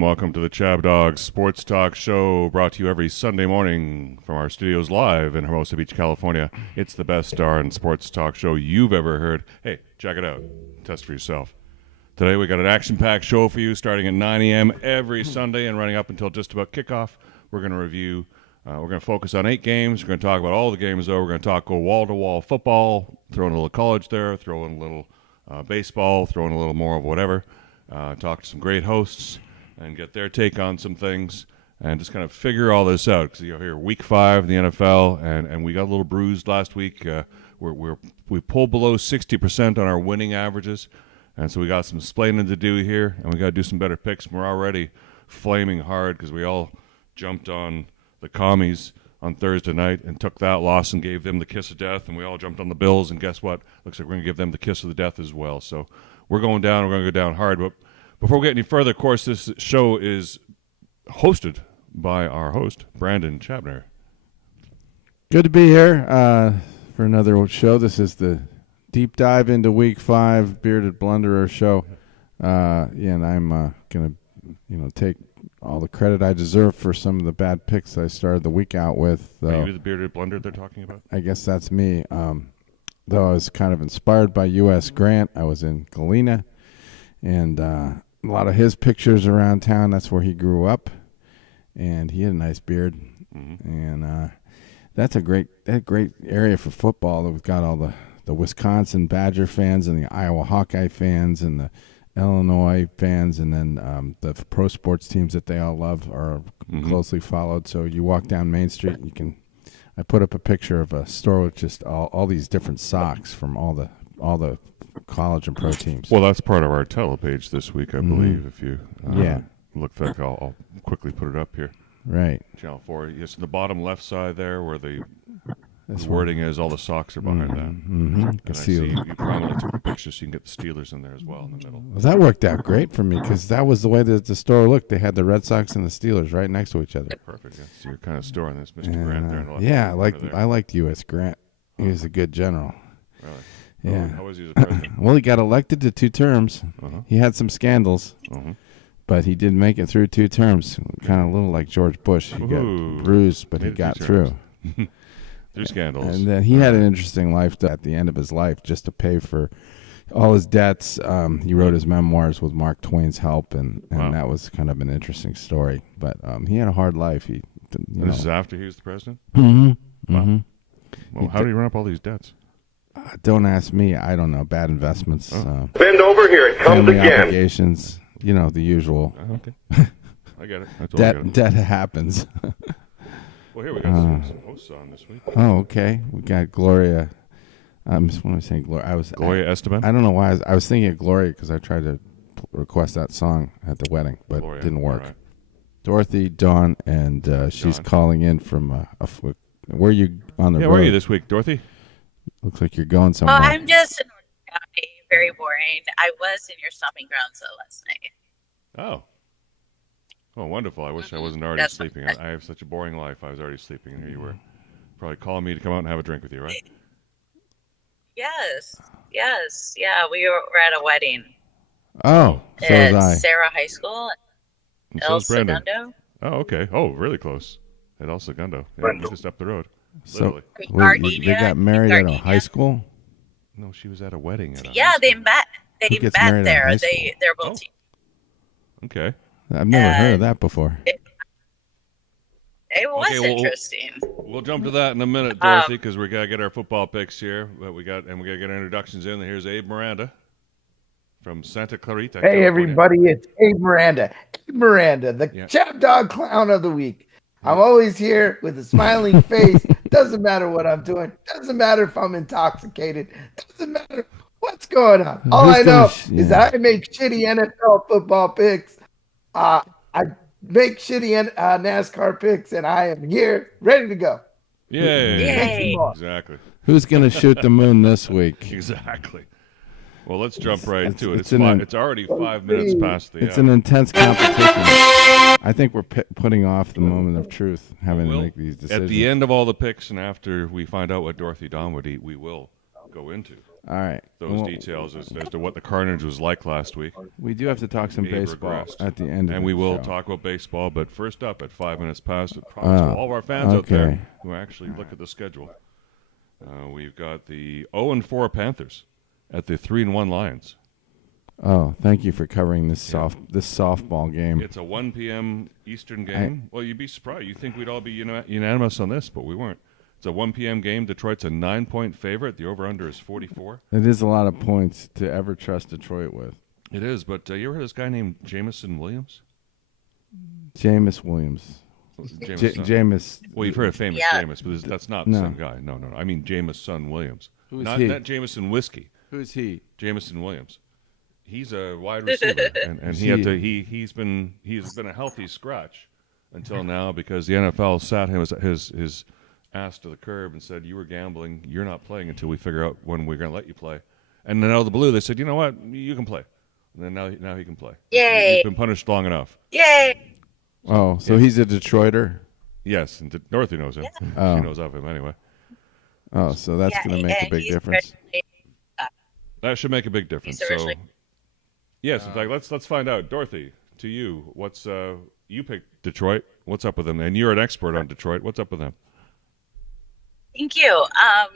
Welcome to the ChabDog Sports Talk Show, brought to you every Sunday morning from our studios live in Hermosa Beach, California. It's the best darn sports talk show you've ever heard. Hey, check it out. Test for yourself. Today we got an action-packed show for you starting at 9 a.m. every Sunday and running up until just about kickoff. We're going to review, we're going to focus on 8 games. We're going to talk about all the games, though. We're going to go wall-to-wall football, throw in a little college there, throw in a little baseball, throw in a little more of whatever. Talk to some great hosts and get their take on some things and just kind of figure all this out. Because you're here week 5 in the NFL, and we got a little bruised last week. We pulled below 60% on our winning averages, and so we got some explaining to do here, and we got to do some better picks. And we're already flaming hard because we all jumped on the commies on Thursday night and took that loss and gave them the kiss of death, and we all jumped on the Bills, and guess what? Looks like we're going to give them the kiss of the death as well. So we're going down. We're going to go down hard, but before we get any further, of course, this show is hosted by our host, Brandon Chabner. Good to be here for another show. This is the deep dive into Week 5 Bearded Blundererer show. And I'm going to take all the credit I deserve for some of the bad picks I started the week out with. Are you the Bearded Blunderer they're talking about? I guess that's me. Though I was kind of inspired by U.S. Grant. I was in Galena, and a lot of his pictures around town. That's where he grew up, and he had a nice beard. Mm-hmm. And that's a great area for football. We've got all the Wisconsin Badger fans and the Iowa Hawkeye fans and the Illinois fans, and then the pro sports teams that they all love are closely followed. So you walk down Main Street, and I put up a picture of a store with just all these different socks from all the college and pro teams. Well, that's part of our telepage this week, I believe. If you look back, I'll quickly put it up here. Right. Channel 4. Yes, in the bottom left side there where the wording is, all the socks are behind that. Mm-hmm. And I see you prominently took a picture so you can get the Steelers in there as well in the middle. Well, that worked out great for me because that was the way that the store looked. They had the Red Sox and the Steelers right next to each other. Perfect. Yeah. So you're kind of storing this, Mr. Grant there. Yeah, I liked U.S. Grant. He was a good general. Really? Yeah. How was he as a president? Well, he got elected to 2 terms. Uh-huh. He had some scandals, but he did make it through 2 terms. Kind of a little like George Bush. He got bruised, but he got through. Through scandals. And then he had an interesting life at the end of his life just to pay for all his debts. He wrote his memoirs with Mark Twain's help, and that was kind of an interesting story. But he had a hard life. This is after he was the president? Mm-hmm. Wow. Mm-hmm. Well, how did he run up all these debts? Don't ask me. I don't know. Bad investments. Bend over here. It comes again. Obligations. The usual. Okay. I get it. Debt happens. Well, here we got some hosts on this week. Oh, okay. We got Gloria. What am I saying? Gloria Esteban? I don't know why. I was thinking of Gloria because I tried to request that song at the wedding, but it didn't work. Right. Dorothy, Dawn, and she's calling in from where are you on the road? Where are you this week, Dorothy? Looks like you're going somewhere. Oh, I'm just in North County. Very boring. I was in your stomping grounds last night. Oh, wonderful. I wish I wasn't already sleeping. I have such a boring life. I was already sleeping, and here you were. Probably calling me to come out and have a drink with you, right? Yes. Yeah, we were at a wedding. Oh, so was I. Sarah High School. El Segundo. Oh, okay. Oh, really close. At El Segundo. Yeah, just up the road. So they got married at a high school? No, she was at a wedding. They met. They met there. They're both. Okay. I've never heard of that before. It was interesting. We'll jump to that in a minute, Dorothy, because we gotta get our football picks here. But we gotta get our introductions in. Here's Abe Miranda from Santa Clarita. Hey, California. everybody, it's Abe Miranda. Abe Miranda, the ChabDog Clown of the Week. I'm always here with a smiling face. Doesn't matter what I'm doing. Doesn't matter if I'm intoxicated. Doesn't matter what's going on. All I know is that I make shitty NFL football picks. I make shitty NASCAR picks, and I am here, ready to go. Yay. Exactly. Who's going to shoot the moon this week? Exactly. Well, let's jump right into it. It's already 5 minutes past the hour. It's an intense competition. I think we're putting off the moment of truth, having to make these decisions. At the end of all the picks and after we find out what Dorothy Dawn would eat, we will go into those details as to what the carnage was like last week. We do have to talk some baseball at the end of and we will talk about baseball, but first up at 5 minutes past, it promise to all of our fans out there who actually look at the schedule. We've got the 0-4 Panthers at the 3-1 Lions. Oh, thank you for covering this softball game. It's a 1 p.m. Eastern game. Well, you'd be surprised. You think we'd all be unanimous on this, but we weren't. It's a 1 p.m. game. Detroit's a 9-point favorite. The over-under is 44. It is a lot of points to ever trust Detroit with. It is, but you ever heard of this guy named Jameson Williams? Jameis Williams. Jameis. Well, you've heard of famous Jameis, but that's not the same guy. No. I mean Jameson Williams. Who is he? Not Jameson Whiskey. Who's he? Jameson Williams. He's a wide receiver, and he's been a healthy scratch until now because the NFL sat his ass to the curb and said, "You were gambling. You're not playing until we figure out when we're going to let you play." And then out of the blue, they said, "You know what? You can play." And then now he can play. Yay! He's been punished long enough. Yay! Oh, so he's a Detroiter? Yes, and Dorothy knows him. Yeah. She knows of him anyway. Oh, so that's going to make a big difference. That should make a big difference. So, yes, in fact, let's find out. Dorothy, to you, what's you picked Detroit? What's up with them? And you're an expert on Detroit. What's up with them? Thank you.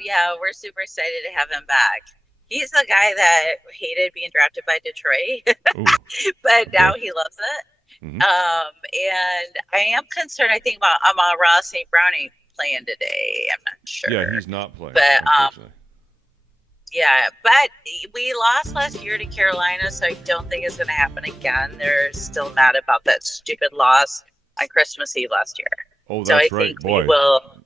Yeah, we're super excited to have him back. He's the guy that hated being drafted by Detroit, but now he loves it. Mm-hmm. And I am concerned. I think about Amon-Ra St. Browning playing today. I'm not sure. Yeah, he's not playing. But yeah, but we lost last year to Carolina, so I don't think it's going to happen again. They're still mad about that stupid loss on Christmas Eve last year. Oh, that's so I right, think boy. We will.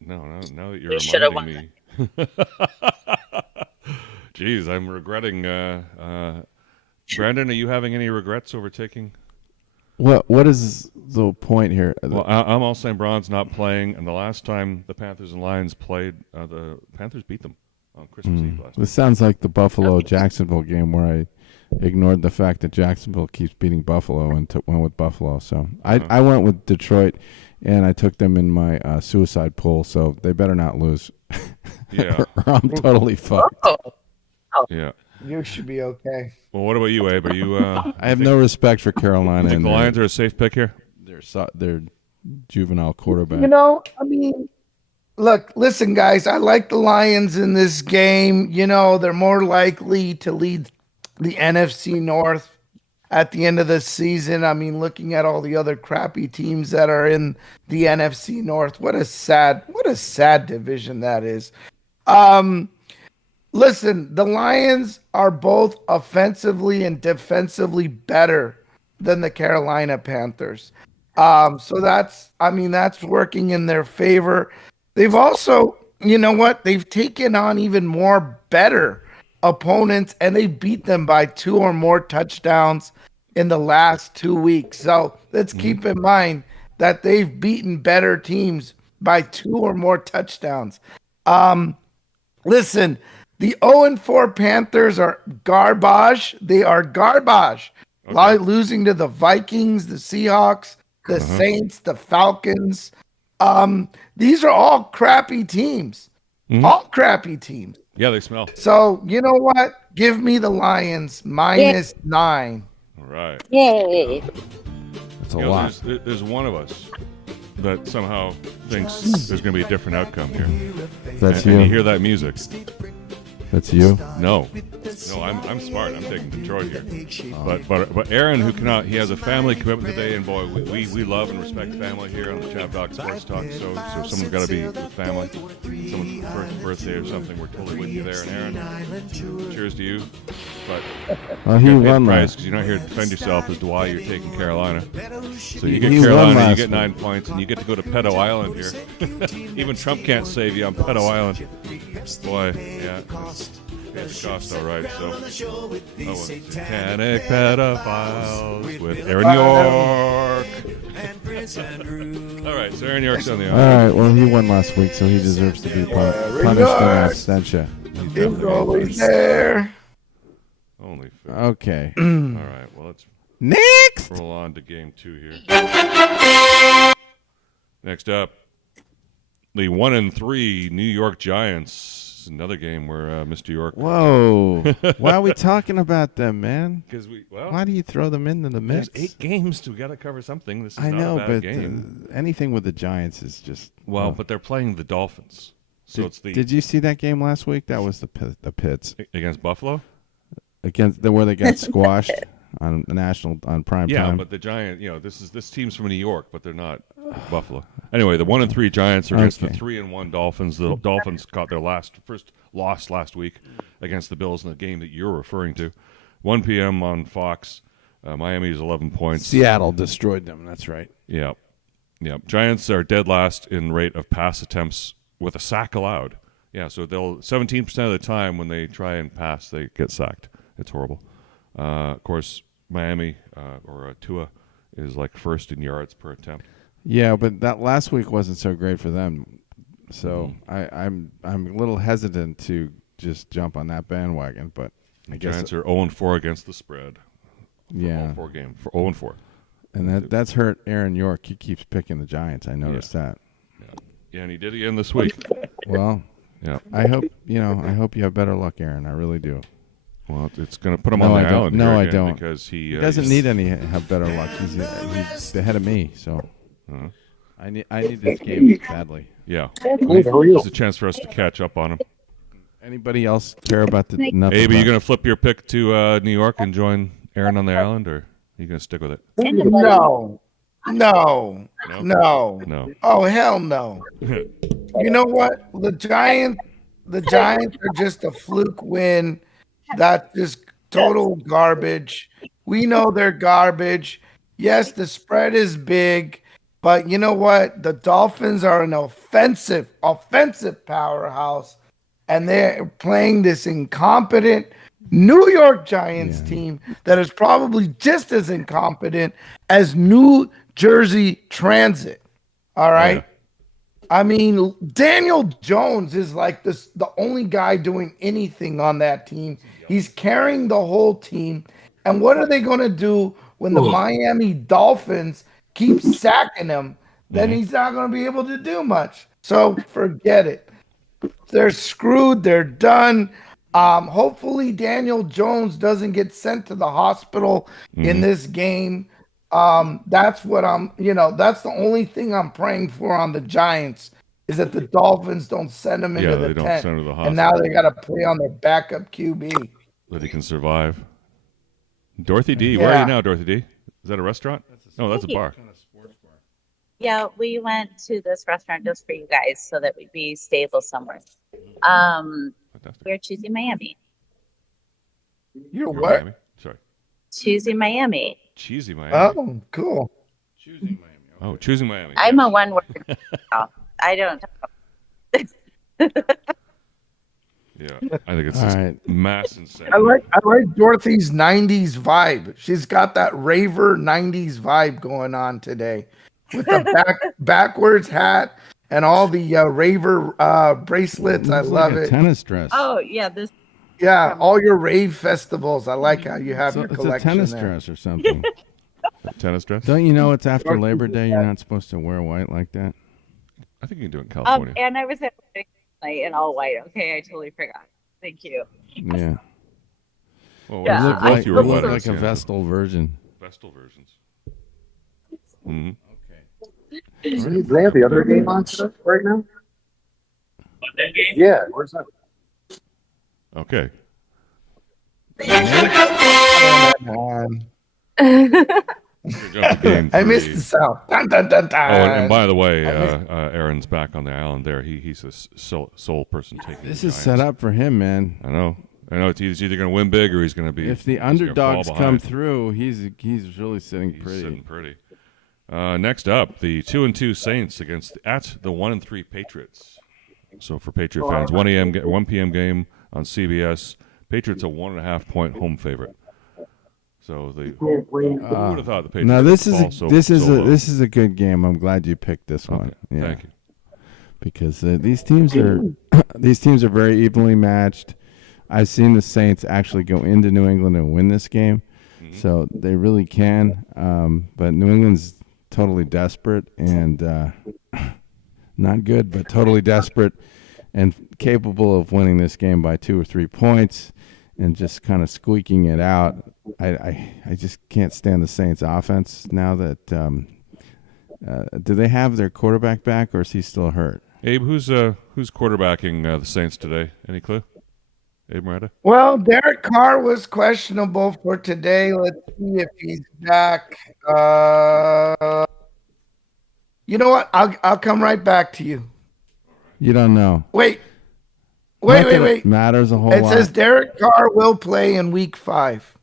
No, now that you're reminding me. Jeez, I'm regretting. Brandon, are you having any regrets over taking? What is the point here? Well, I'm all saying Braun's not playing, and the last time the Panthers and Lions played, the Panthers beat them on Christmas Eve last. This sounds like the Buffalo-Jacksonville game where I ignored the fact that Jacksonville keeps beating Buffalo and went with Buffalo. So I went with Detroit, and I took them in my suicide pool, so they better not lose. Yeah. or I'm totally fucked. Yeah. You should be okay. Well, what about you, Abe? Are you? I have no respect for Carolina. The Lions are a safe pick here? They're juvenile quarterback. You know, I mean, look, listen, guys. I like the Lions in this game. You know, they're more likely to lead the NFC North at the end of the season. I mean, looking at all the other crappy teams that are in the NFC North, what a sad division that is. Listen, the Lions are both offensively and defensively better than the Carolina Panthers. So that's working in their favor. They've also, you know what? They've taken on even more better opponents, and they beat them by 2 or more touchdowns in the last 2 weeks. So let's keep in mind that they've beaten better teams by 2 or more touchdowns. Listen, the 0-4 Panthers are garbage. They are garbage. Okay. Losing to the Vikings, the Seahawks, the Saints, the Falcons. These are all crappy teams. All crappy teams. Yeah, they smell. So, you know what? Give me the Lions -9. All right. Yay. That's a lot. There's one of us that somehow thinks there's going to be a different outcome here. That's you. And you hear that music. That's you? No, I'm smart. I'm taking Detroit here. But Aaron, he has a family commitment today, and boy, we love and respect family here on the ChabDog Sports Talk. So someone's got to be with family. Someone's first birthday or something. We're totally with you there. And Aaron, cheers to you. but Well, he you got won price last. because you're not here to defend yourself as to why you're taking Carolina. So you get He won Carolina, you last get 9 week. points, and you get to go to Pedo Island here. Even Trump can't save you on Pedo Island. Boy, yeah. It's the cost, all right. So, Satanic Pedophiles with Aaron York. All right, so Aaron York's on the All island. right. Well, he won last week, so he deserves to be punished in absentia. It's always there. Only fair. Okay. All right, well, let's Next. roll on to game 2 here. Next up, the 1-3 New York Giants. Another game where Mr. York. Whoa. Why are we talking about them, man? Because Why do you throw them into the mix? there's 8 games. We got to cover something. This is I not know, a bad but game. anything with the Giants is just. Well, but they're playing the Dolphins, so it's the Did you see that game last week? That was the Pits against Buffalo. against where they got squashed on prime Yeah, time. but the Giant, this team's from New York, but they're not Buffalo. Anyway, the 1-3 Giants are against the 3-1 Dolphins. The Dolphins got their first loss last week against the Bills in the game that you're referring to. 1 p.m. on Fox. Miami is 11 points. Seattle destroyed them. That's right. Yeah. Giants are dead last in rate of pass attempts with a sack allowed. Yeah, so they'll 17% of the time when they try and pass, they get sacked. It's horrible. Of course, Miami or Tua is like first in yards per attempt. Yeah, but that last week wasn't so great for them. So I'm a little hesitant to just jump on that bandwagon. But I guess Giants are 0-4 against the spread. yeah, 4 game for 0-4. and that's hurt Aaron York. He keeps picking the Giants. I noticed that. Yeah, and he did again this week. Well, Yeah. I hope you have better luck, Aaron. I really do. Well, it's going to put him No, on I the don't. island No, here I again don't. because he He doesn't he's- need any have better luck. He's ahead of me, so Uh-huh. I need this game badly. Yeah. It's a chance for us to catch up on him. Anybody else care about the nothing? Abe, are you about- going to flip your pick to New York and join Aaron on the island, or are you going to stick with it? No. No? No. Oh, hell no. You know what? The Giants are just a fluke win. That's just total garbage. We know they're garbage. Yes, the spread is big, but you know what? The Dolphins are an offensive powerhouse, and they're playing this incompetent New York Giants team that is probably just as incompetent as New Jersey Transit. All right. Yeah. I mean, Daniel Jones is like the only guy doing anything on that team. He's carrying the whole team. And what are they going to do when the Miami Dolphins keep sacking him? Then he's not going to be able to do much. So forget it. They're screwed. They're done. Hopefully Daniel Jones doesn't get sent to the hospital in this game. That's what that's the only thing I'm praying for on the Giants is that the Dolphins don't send him into the they don't tent. send him to the And now they hospital. got to play on their backup QB. That he can survive. Dorothy D, where are you now, Dorothy D? Is that a restaurant? No, that's a bar. Yeah, we went to this restaurant just for you guys so that we'd be stable somewhere. Fantastic. We're choosing Miami. You're You're what? Miami? Sorry. Choosing Miami. Cheesy Miami. Oh, cool. Oh, choosing Miami. I'm a one word. I don't. Yeah, I think it's All just right. mass insanity. I like Dorothy's 90s vibe. She's got that raver 90s vibe going on today with the backwards hat and all the raver bracelets. I Looks love like a it. tennis dress. Oh yeah, this. Yeah, all your rave festivals. I like how you have So your it's a collection tennis there. dress or something. Tennis dress? Don't you know it's after Labor Day? You're not supposed to wear white like that. I think you can do it in California. And I was at a wedding night in all white. Okay, I totally forgot. Thank you. Yeah. Well, Yeah, You what look if like, you you were look weddings, like a yeah. Vestal version. Vestal versions. Mm-hmm. Do they have the other game on today, right now? That game? Yeah, where's that? Okay. We're going to game I missed three. the sound. Dun, dun, dun, dun. Oh, and by the way, Aaron's back on the island there. He's a sole person taking This the is set Giants. up for him, man. I know. I know he's either going to win big or he's going to be. If the underdogs come through, he's really sitting pretty. He's sitting pretty. Next up, the 2-2 Saints at the 1-3 Patriots. So for Patriot fans, 1 p.m. game on CBS. Patriots a 1.5-point home favorite. So who would have thought the Patriots? No, this is a good game. I'm glad you picked this one. Yeah. Thank you. Because these teams are very evenly matched. I've seen the Saints actually go into New England and win this game, so they really can. But New England's totally desperate and not good, but totally desperate and capable of winning this game by 2 or 3 points and just kind of squeaking it out. I just can't stand the Saints' offense now that do they have their quarterback back or is he still hurt? Abe, who's quarterbacking the Saints today? Any clue? Abe Moretta? Well, Derek Carr was questionable for today. Let's see if he's back. You know what? I'll come right back to you. You don't know. Wait. Matters a whole lot. It says Derek Carr will play in week 5.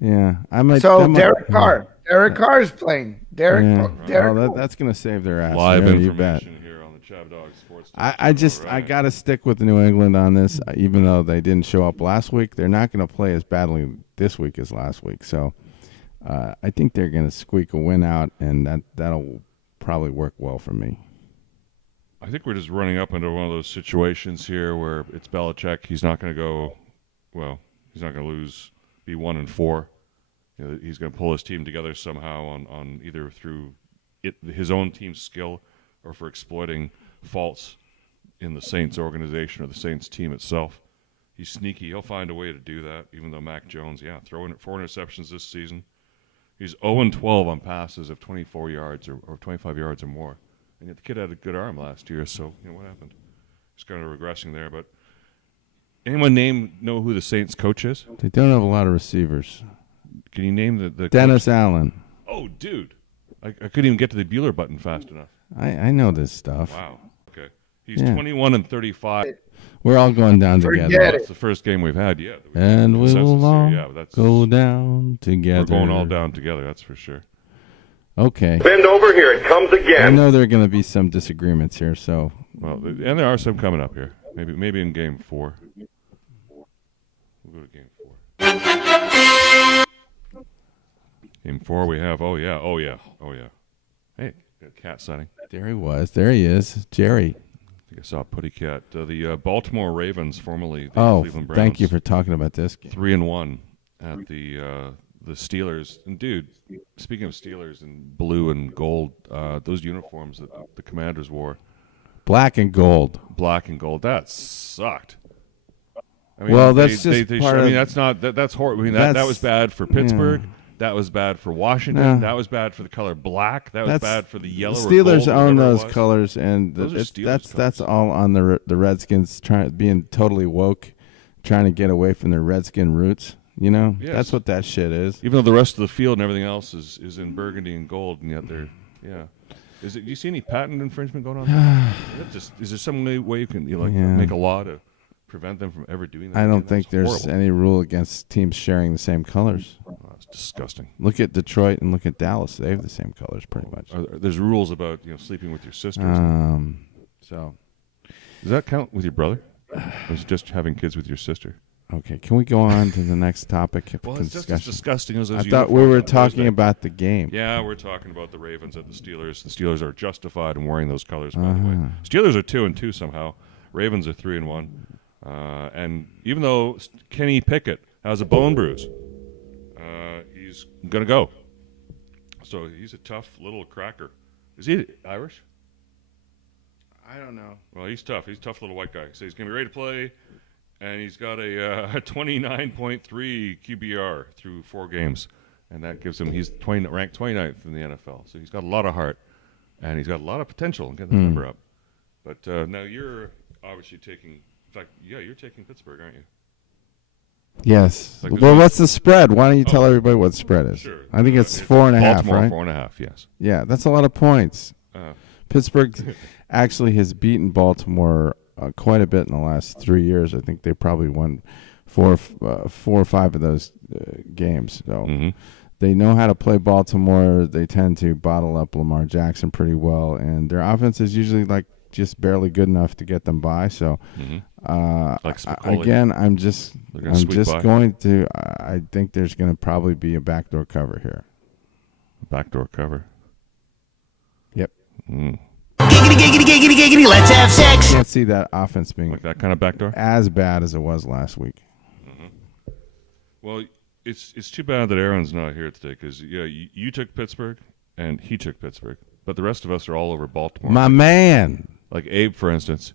Yeah. Derek Carr. Derek Carr is playing. Derek. That's going to save their ass. Live there, information here on the ChabDog Sports. I got to stick with New England on this, even though they didn't show up last week. They're not going to play as badly this week as last week. So I think they're going to squeak a win out, and that'll probably work well for me. I think we're just running up into one of those situations here where it's Belichick. He's not going to go, he's not going to lose, be 1-4. He's going to pull his team together somehow on either through his own team's skill or for exploiting faults in the Saints organization or the Saints team itself. He's sneaky. He'll find a way to do that, even though Mac Jones, throwing 4 interceptions this season. He's 0-12 on passes of 24 yards or 25 yards or more. And yet the kid had a good arm last year, so what happened? He's kind of regressing there. But anyone know who the Saints coach is? They don't have a lot of receivers. Can you name the Dennis coach? Allen? Oh, dude. I couldn't even get to the Bueller button fast enough. I know this stuff. Wow. Okay. He's 21-35. We're all going down together. It's the first game we've had yet. And we will all go down together. We're going all down together, that's for sure. Okay. Bend over here. It comes again. I know there are going to be some disagreements here, so. Well, and there are some coming up here. Maybe in game 4. We'll go to game 4. Game 4 we have. Oh yeah. Hey, cat sighting. There he was. There he is, Jerry. I think I saw Putty Cat. The Baltimore Ravens, formerly the Cleveland Browns. Thank you for talking about this game. 3-1 at the Steelers. And dude, speaking of Steelers and blue and gold, those uniforms that the Commanders wore, black and gold, that sucked. I mean, well, that's that's horrible. I mean, that was bad for Pittsburgh. Yeah. That was bad for Washington. Yeah. That was bad for the color black. That was bad for the yellow. The Steelers or gold, own those colors, and that's colors. All on the Redskins being totally woke, trying to get away from their Redskin roots. Yes. That's what that shit is. Even though the rest of the field and everything else is in burgundy and gold, and yet they're Do you see any patent infringement going on? Is there some way you can make a law to prevent them from ever doing that? I don't think there's any rule against teams sharing the same colors. Oh, it's disgusting. Look at Detroit and look at Dallas. They have the same colors pretty much. There's rules about sleeping with your sisters. So does that count with your brother? Or is it just having kids with your sister? Okay, can we go on to the next topic? Well, it's just as disgusting as those. I thought we were talking about the game. Yeah, we're talking about the Ravens at the Steelers. The Steelers are justified in wearing those colors, by the way. Steelers are 2-2 somehow. Ravens are 3-1. And even though Kenny Pickett has a bone bruise, he's going to go. So he's a tough little cracker. Is he Irish? I don't know. Well, he's tough. He's a tough little white guy. So he's going to be ready to play. And he's got a 29.3 QBR through 4 games. And that gives him, he's ranked 29th in the NFL. So he's got a lot of heart. And he's got a lot of potential in getting the number up. But now you're obviously taking, in fact, you're taking Pittsburgh, aren't you? Yes. Well, what's the spread? Why don't you tell everybody what the spread is? Sure. I think it's 4.5, right? 4.5, yes. Yeah, that's a lot of points. Pittsburgh actually has beaten Baltimore quite a bit in the last 3 years. I think they probably won four or five of those games. So they know how to play Baltimore. They tend to bottle up Lamar Jackson pretty well, and their offense is usually like just barely good enough to get them by. So again, I think there's going to probably be a backdoor cover here. Backdoor cover. Yep. Giggity, giggity, giggity, giggity, let's have sex. I can't see that offense being like that kind of backdoor as bad as it was last week. Well, it's too bad that Aaron's not here today because you took Pittsburgh and he took Pittsburgh, but the rest of us are all over Baltimore. My man, like Abe, for instance.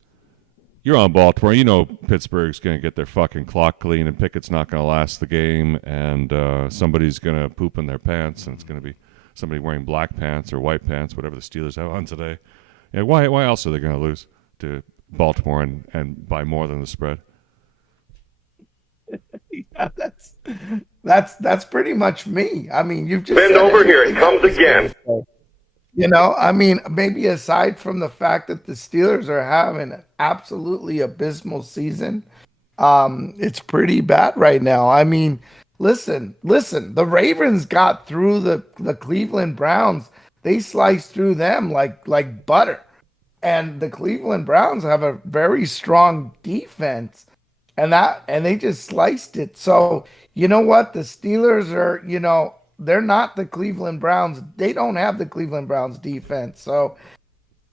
You're on Baltimore. You know Pittsburgh's going to get their fucking clock clean, and Pickett's not going to last the game, and somebody's going to poop in their pants, and it's going to be somebody wearing black pants or white pants, whatever the Steelers have on today. Yeah, why else are they going to lose to Baltimore and by more than the spread? Yeah, that's pretty much me. I mean, you've just Bend over here. It comes again. You know, I mean, maybe aside from the fact that the Steelers are having an absolutely abysmal season, it's pretty bad right now. I mean, listen, the Ravens got through the Cleveland Browns. They sliced through them like butter. And the Cleveland Browns have a very strong defense. And they just sliced it. So, you know what? The Steelers are, they're not the Cleveland Browns. They don't have the Cleveland Browns defense. So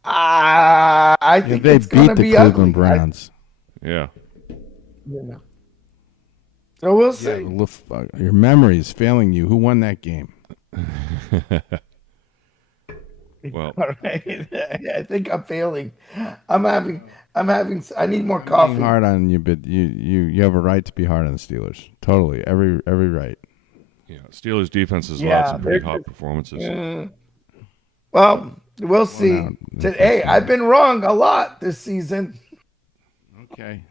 I think they it's going to beat be the ugly. Cleveland Browns. Yeah. So we'll see. Your memory is failing you. Who won that game? Well, all right. I think I'm failing. I need more coffee. Being hard on you, but you have a right to be hard on the Steelers. Totally, every right. Yeah, Steelers defense has allowed some pretty hot performances. Well, we'll see. Hey, I've been wrong a lot this season. Okay.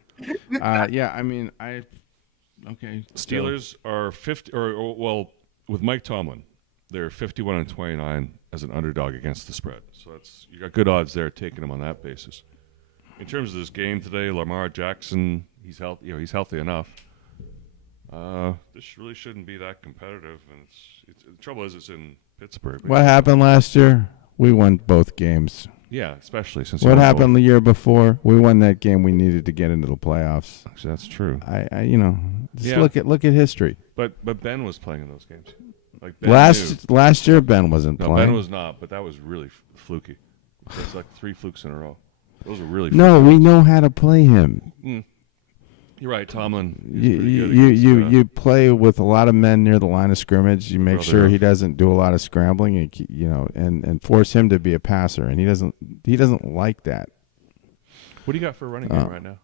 Yeah, I mean, okay. Steelers are 50, or with Mike Tomlin, they're 51-29 as an underdog against the spread. So you got good odds there taking them on that basis. In terms of this game today, Larmar Jackson, he's healthy. He's healthy enough. This really shouldn't be that competitive, and the trouble is it's in Pittsburgh. What happened last year? We won both games. Yeah, especially since what happened the year before? We won that game. We needed to get into the playoffs. Actually, that's true. Look at history. But Ben was playing in those games. Like last year, Ben wasn't playing. Ben was not, but that was really fluky. It's like 3 flukes in a row. Those are really no. We know how to play him. You're right, Tomlin. You play with a lot of men near the line of scrimmage. You make sure he doesn't do a lot of scrambling, and force him to be a passer. And he doesn't like that. What do you got for a running game right now?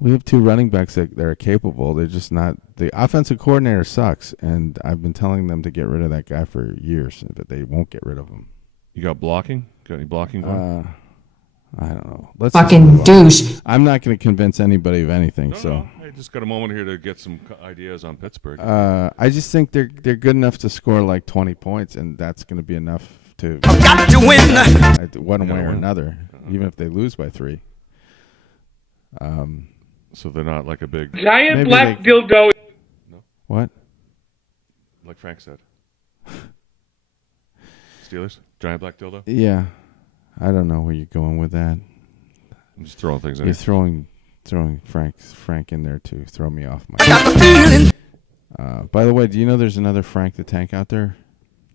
We have 2 running backs that are capable. They're just not. The offensive coordinator sucks, and I've been telling them to get rid of that guy for years, but they won't get rid of him. You got blocking? Got any blocking going? I don't know. Let's fucking douche. I'm not going to convince anybody of anything. No, I just got a moment here to get some ideas on Pittsburgh. I just think they're good enough to score like 20 points, and that's going to be enough to got to win one way or another, even if they lose by 3. So they're not like a big giant black dildo. No. What? Like Frank said. Steelers? Giant black dildo? Yeah. I don't know where you're going with that. I'm just throwing things in. You're throwing Frank in there to throw me off my. By the way, do you know there's another Frank the Tank out there?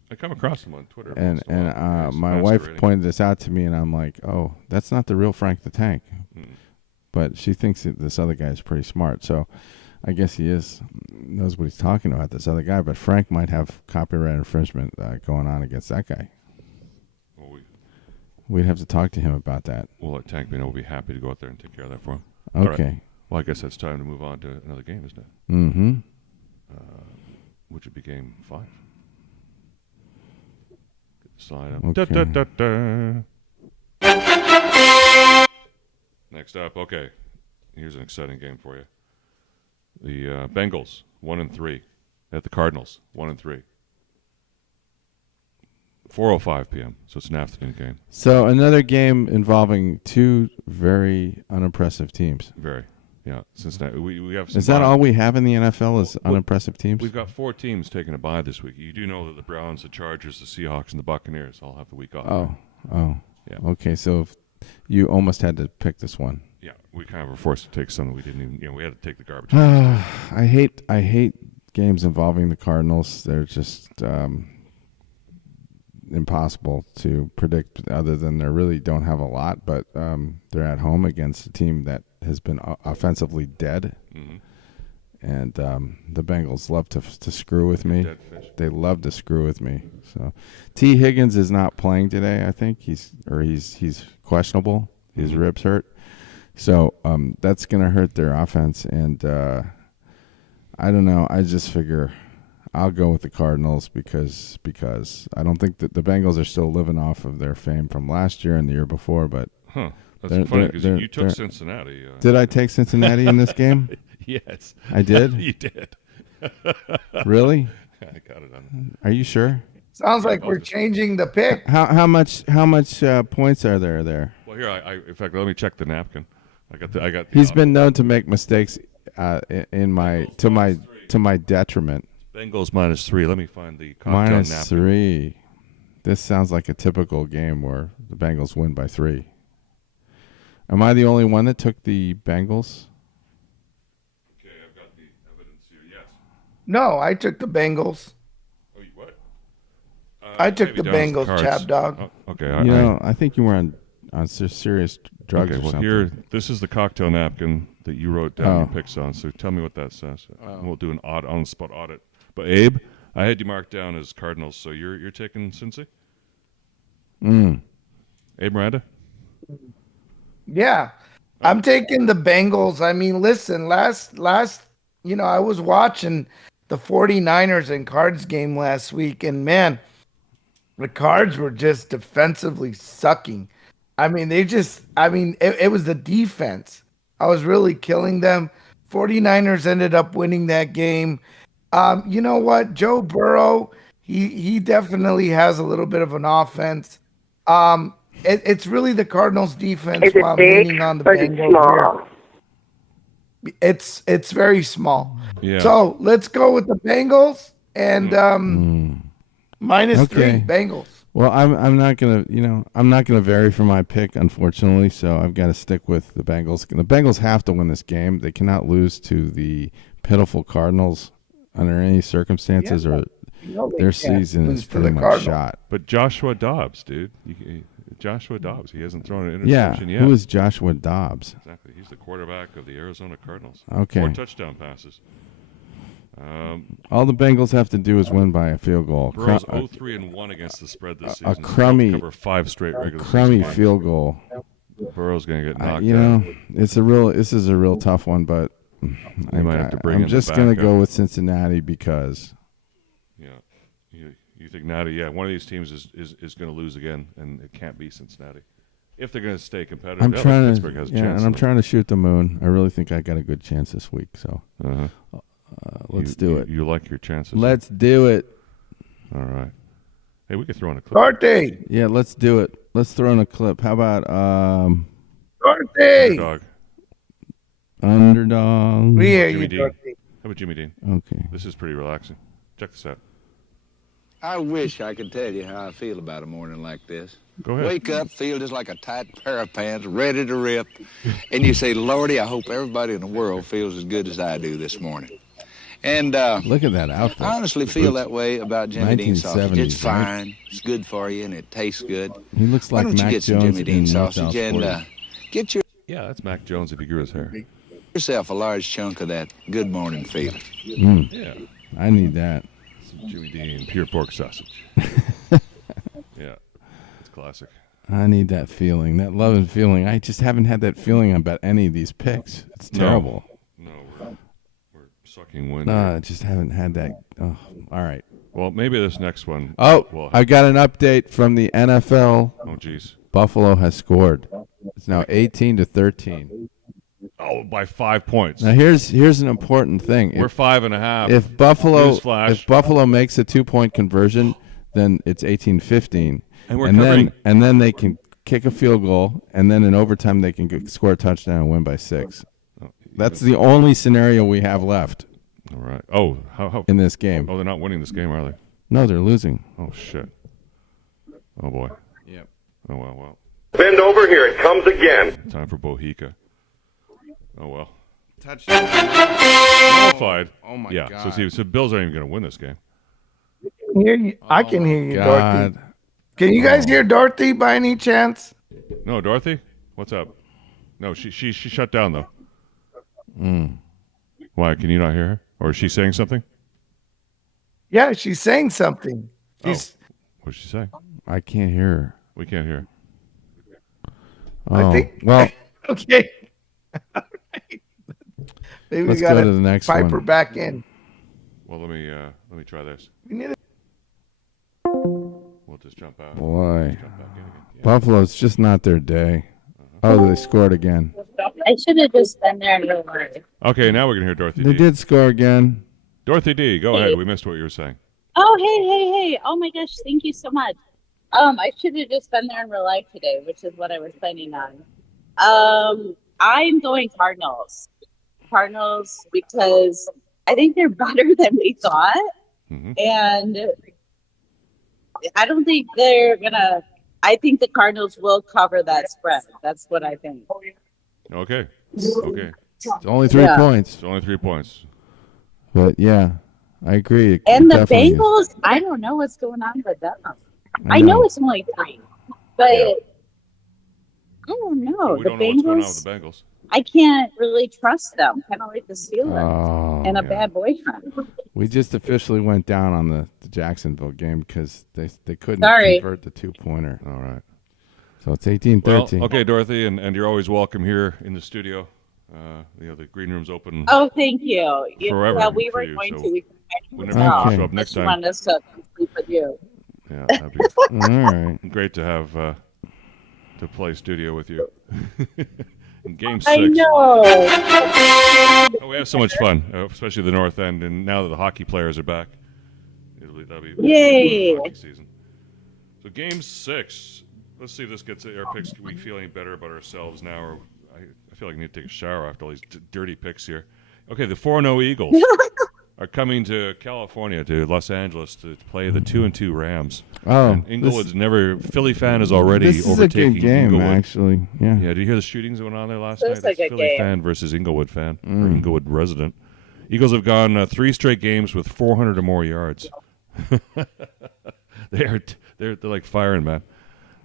I come across him on Twitter. And my wife pointed this out to me, and I'm like, oh, that's not the real Frank the Tank. But she thinks that this other guy is pretty smart, so I guess he knows what he's talking about, this other guy. But Frank might have copyright infringement going on against that guy. Well, we'd have to talk to him about that. We'll let Tank Bino be happy to go out there and take care of that for him. Okay. Right. Well, I guess it's time to move on to another game, isn't it? Mm-hmm. Which would be game 5. Sign up. Okay. Da, da, da, da. Next up, okay. Here's an exciting game for you. The Bengals 1-3 at the Cardinals 1-3. 4:05 p.m. So it's an afternoon game. So another game involving two very unimpressive teams. Very. Yeah, Cincinnati. We have. Is that all we have in the NFL? Is unimpressive teams? We've got 4 teams taking a bye this week. You do know that the Browns, the Chargers, the Seahawks, and the Buccaneers all have the week off. Oh. Yeah. Okay, so if you almost had to pick this one. Yeah, we kind of were forced to take something we didn't even. We had to take the garbage. I hate games involving the Cardinals. They're just impossible to predict. Other than they really don't have a lot, but they're at home against a team that has been offensively dead, and the Bengals love to screw with me. They love to screw with me. So T. Higgins is not playing today. I think he's questionable. His ribs hurt, so that's going to hurt their offense. And I don't know. I just figure I'll go with the Cardinals because I don't think that the Bengals are still living off of their fame from last year and the year before, but. That's funny because you took Cincinnati. Did I take Cincinnati in this game? Yes. I did? You did. Really? I got it on. Are you sure? Sounds like we're changing the pick. How much points are there? Well, here, in fact, let me check the napkin. I got. He's been known to make mistakes to my detriment. Bengals -3. Let me find the cocktail napkin. -3. This sounds like a typical game where the Bengals win by 3. Am I the only one that took the Bengals? Okay, I've got the evidence here. Yes. No, I took the Bengals. Oh, what? I took the Bengals, ChabDog. Oh, okay. I think you were on serious drugs or something. Here, this is the cocktail napkin that you wrote down your picks on. So tell me what that says. We'll do an on-the-spot audit. But Abe, I had you marked down as Cardinals, so you're taking Cincy? Abe Miranda? Yeah, I'm taking the Bengals. I mean, listen, last, I was watching the 49ers and Cards game last week, and man, the Cards were just defensively sucking. I mean, it was the defense. I was really killing them. 49ers ended up winning that game. You know what? Joe Burrow, he definitely has a little bit of an offense. It's really the Cardinals' defense while I'm leaning on the Bengals. It's very small. Yeah. So let's go with the Bengals and -3 Bengals. Well, I'm not gonna vary from my pick, unfortunately. So I've got to stick with the Bengals. The Bengals have to win this game. They cannot lose to the pitiful Cardinals under any circumstances, or their season is pretty much shot. But Joshua Dobbs, dude. Joshua Dobbs. He hasn't thrown an interception yet. Who is Joshua Dobbs? Exactly. He's the quarterback of the Arizona Cardinals. Okay. 4 touchdown passes. All the Bengals have to do is win by a field goal. Burrow's 0-3-1 against the spread this season. A crummy, cover 5 straight regular crummy season field goal. Burrow's going to get knocked out. This is a real tough one, but might have to bring I'm just going to go with Cincinnati because. Yeah. You think Natty? Yeah, one of these teams is going to lose again, and it can't be Cincinnati. If they're going to stay competitive, Pittsburgh has a chance. And I'm trying to shoot the moon. I really think I got a good chance this week. So let's do it. You like your chances? Let's do it. All right. Hey, we could throw in a clip. Dorothy. Yeah, let's do it. Let's throw in a clip. How about Dorothy? Underdog. We hear Jimmy you, Dean. Dorothy. How about Jimmy Dean? Okay. This is pretty relaxing. Check this out. I wish I could tell you how I feel about a morning like this. Go ahead. Wake up, feel just like a tight pair of pants, ready to rip, and you say, Lordy, I hope everybody in the world feels as good as I do this morning. And look at that outfit. I honestly feel that way about Jimmy Dean sausage. It's 1970s, fine, right? it's good for you, and it tastes good. He looks like Why don't Mac you get some Jones Jimmy Dean in sausage and get Yeah, that's Mac Jones if he grew his hair. yourself a large chunk of that good morning feeling. Yeah. I need that. Some Jimmy Dean pure pork sausage. Yeah, it's classic. I need that feeling, that love and feeling. I just haven't had that feeling about any of these picks. It's terrible. No, we're sucking wind. No, I just haven't had that. Oh, all right. Well, maybe this next one. Oh, I got an update from the NFL. Oh, geez. Buffalo has scored. It's now 18-13. Oh, by 5 points. Now here's an important thing. We're 5.5. If Buffalo makes a 2-point conversion, then it's 18-15. And we're covering. Then they can kick a field goal, and then in overtime they can score a touchdown and win by 6. That's the only scenario we have left. All right. Oh, how in this game? Oh, they're not winning this game, are they? No, they're losing. Oh shit. Oh boy. Yep. Oh well. Bend over, here it comes again. Time for Bohica. Oh well. Touchdown. Qualified. Oh my yeah. God. So Bills aren't even going to win this game. I can hear you, God. Dorothy. Can you guys hear Dorothy by any chance? No, Dorothy. What's up? No, she shut down though. Why? Can you not hear her? Or is she saying something? Yeah, she's saying something. What's she saying? I can't hear her. We can't hear. Oh, I think. Well, Okay. All right. Maybe let's we got go to the next pipe one. her back in. Well, let me try this. We need We'll just jump out. Boy, Jump back in again. Yeah. Buffalo's just not their day. Oh, they scored again. I should have just been there and realized. Okay, now we're gonna hear Dorothy They D. did score again. Dorothy D, go ahead. We missed what you were saying. Oh, hey. Oh my gosh, thank you so much. I should have just been there in real life today, which is what I was planning on. I'm going Cardinals. Cardinals because I think they're better than we thought. Mm-hmm. And I don't think they're gonna. I think the Cardinals will cover that spread. That's what I think. Okay. It's only 3 points. It's only 3 points. But yeah, I agree. And the Bengals, I don't know what's going on with them. I know it's only 3, but I don't know. We The don't know what's going on Bengals, with the Bengals. I can't really trust them. Kind of like the Steelers and a bad boyfriend. We just officially went down on the Jacksonville game because they couldn't convert the 2-pointer. All right. So it's 18-13. Well, okay, Dorothy, and you're always welcome here in the studio. The green room's open. Oh, thank you. Forever Yeah, we for were you, going so to. whenever you show up I next just time. wanted us to sleep with you. Yeah, that'd be All right. great to have to play studio with you. In Game 6. I know. Oh, we have so much fun, especially the North End, and now that the hockey players are back, that'll be Yay. hockey season. So Game 6. Let's see if this gets our picks. Do we feel any better about ourselves now? Or I feel like I need to take a shower after all these dirty picks here. Okay, the 4-0 Eagles are coming to California, to Los Angeles, to play the 2-2 Rams. Oh, and Inglewood's Philly fan is already this is a overtaking good game, Inglewood. Actually. Yeah. Yeah, did you hear the shootings that went on there last That's night? a It's good Philly game. fan versus Inglewood fan, or Inglewood resident. Eagles have gone 3 straight games with 400 or more yards. They're like firing, man.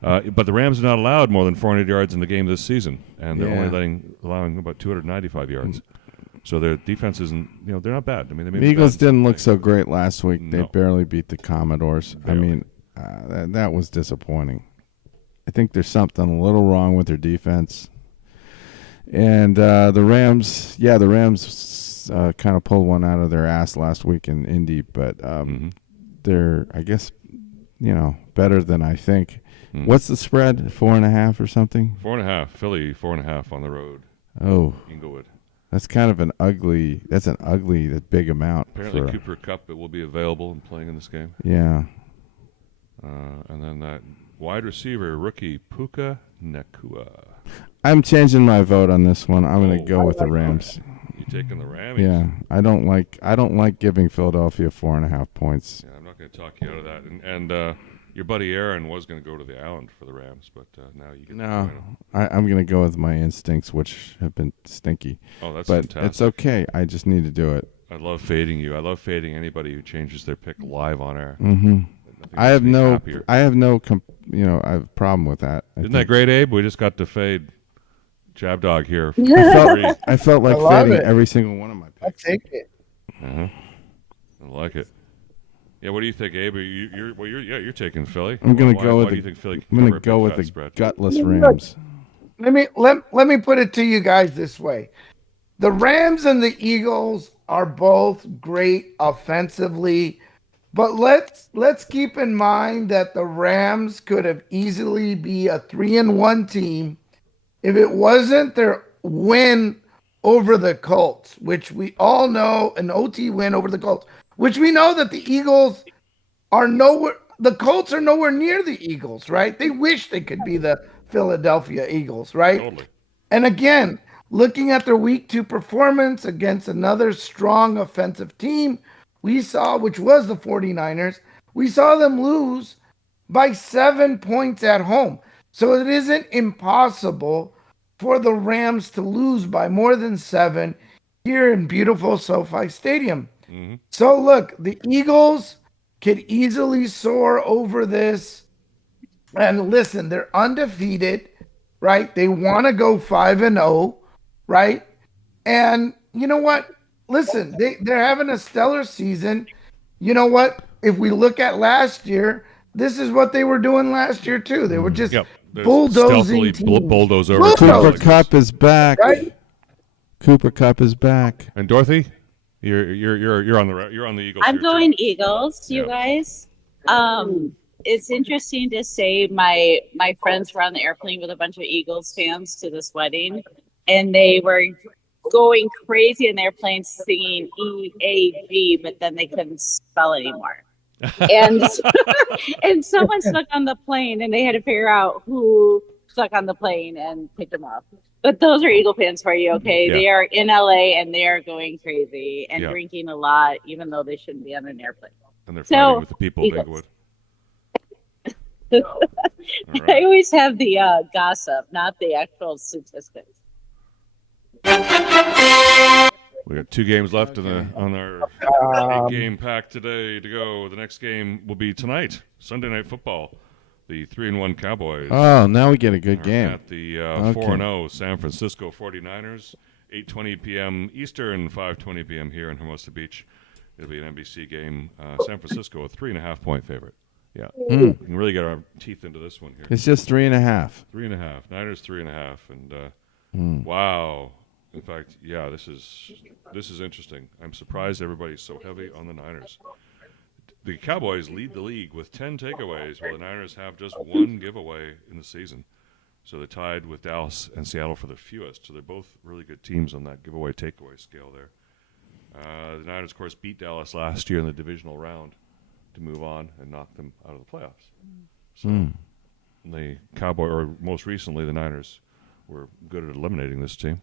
But the Rams are not allowed more than 400 yards in the game this season, and they're only allowing about 295 yards. So their defense isn't, they're not bad. I mean, the Eagles didn't look so great last week. They No. barely beat the Commodores. Barely. I mean, that was disappointing. I think there's something a little wrong with their defense. And the Rams kind of pulled one out of their ass last week in Indy, but they're, I guess, better than I think. What's the spread? 4.5 or something? 4.5. Philly 4.5 on the road. Oh, Inglewood. that's kind of an ugly big amount. Apparently, Cooper Kupp will be available and playing in this game. Yeah. And then that wide receiver rookie Puka Nakua. I'm changing my vote on this one. I'm going to go with the Rams. You taking the Rams? Yeah, I don't like giving Philadelphia 4.5 points. Yeah, I'm not going to talk you out of that. And your buddy Aaron was going to go to the island for the Rams, but now you get No, I'm going to go with my instincts, which have been stinky. Oh, that's but fantastic. it's okay. I just need to do it. I love fading you. I love fading anybody who changes their pick live on air. Mm-hmm. I have I have a problem with that. Isn't that great, Abe? We just got to fade ChabDog here. I felt like fading every single one of my picks. I'll take it. Uh-huh. I like it. Yeah, what do you think, Abe? You're taking Philly. I'm going to go with do you think Philly I'm going to go with the gutless Rams. Let me put it to you guys this way. The Rams and the Eagles are both great offensively, but let's keep in mind that the Rams could have easily be a 3-1 team if it wasn't their win over the Colts, which we all know, an OT win over the Colts, which we know that the Eagles are nowhere. the Colts are nowhere near the Eagles, right? They wish they could be the Philadelphia Eagles, right? Totally. And again, looking at their week 2 performance against another strong offensive team, we saw, which was the 49ers, we saw them lose by 7 points at home. So it isn't impossible for the Rams to lose by more than 7 here in beautiful SoFi Stadium. Mm-hmm. So look, the Eagles could easily soar over this. And listen, they're undefeated, right? They want to go 5-0, right? And you know what? Listen, they're having a stellar season. You know what? If we look at last year, this is what they were doing last year too. They were just bulldozing teams. Bulldoze over. Cooper Kupp is back. Right? Cooper Kupp is back. And Dorothy, you're on the Eagles. I'm going Eagles, you guys. It's interesting to say my friends were on the airplane with a bunch of Eagles fans to this wedding, and they were going crazy in the airplane singing EAG, but then they couldn't spell anymore. And and someone stuck on the plane, and they had to figure out who stuck on the plane and pick them up. But those are Eagle fans for you, okay? Yeah. They are in LA, and they are going crazy and drinking a lot, even though they shouldn't be on an airplane. And they're fighting with the people of Inglewood. Right. I always have the gossip, not the actual statistics. We got 2 games left on our 8-game pack today to go. The next game will be tonight, Sunday Night Football. The 3-1 Cowboys. Oh, now we get a good game. At the 4-0 San Francisco 49ers, 8:20 p.m. Eastern, 5:20 p.m. here in Hermosa Beach. It'll be an NBC game. San Francisco, a 3.5-point favorite. Yeah, we can really get our teeth into this one here. It's just 3.5. 3.5. Niners 3.5, and wow. In fact, yeah, this is interesting. I'm surprised everybody's so heavy on the Niners. The Cowboys lead the league with 10 takeaways, while the Niners have just 1 giveaway in the season. So they're tied with Dallas and Seattle for the fewest. So they're both really good teams on that giveaway takeaway scale there. The Niners, of course, beat Dallas last year in the divisional round to move on and knock them out of the playoffs. So the most recently, the Niners were good at eliminating this team.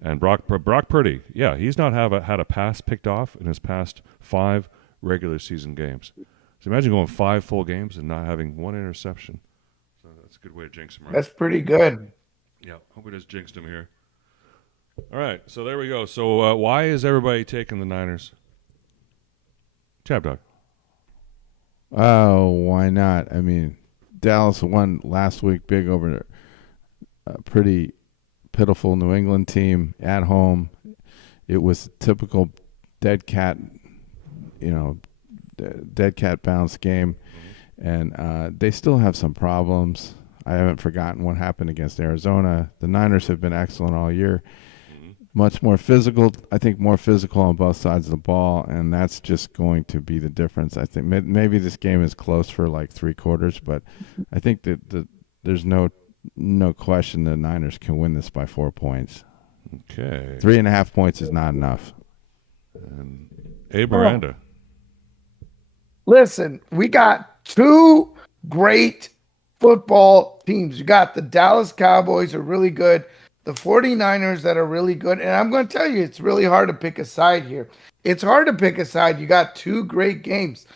And Brock Purdy, he's not had a pass picked off in his past 5 regular season games. So imagine going 5 full games and not having 1 interception. So that's a good way to jinx him, right? That's pretty good. Yeah, hope we just jinxed him here. All right, so there we go. So why is everybody taking the Niners? ChabDog. Oh, why not? I mean, Dallas won last week big over a pretty pitiful New England team at home. It was typical dead cat bounce game, and they still have some problems. I haven't forgotten what happened against Arizona. The Niners have been excellent all year. Much more physical, I think more physical on both sides of the ball, and that's just going to be the difference. I think maybe this game is close for like 3 quarters, but I think that there's no question the Niners can win this by 4 points. Okay. 3.5 points is not enough. And Abe Miranda. Listen, we got 2 great football teams. You got the Dallas Cowboys are really good, the 49ers that are really good. And I'm going to tell you, it's really hard to pick a side here. It's hard to pick a side. You got 2 great games,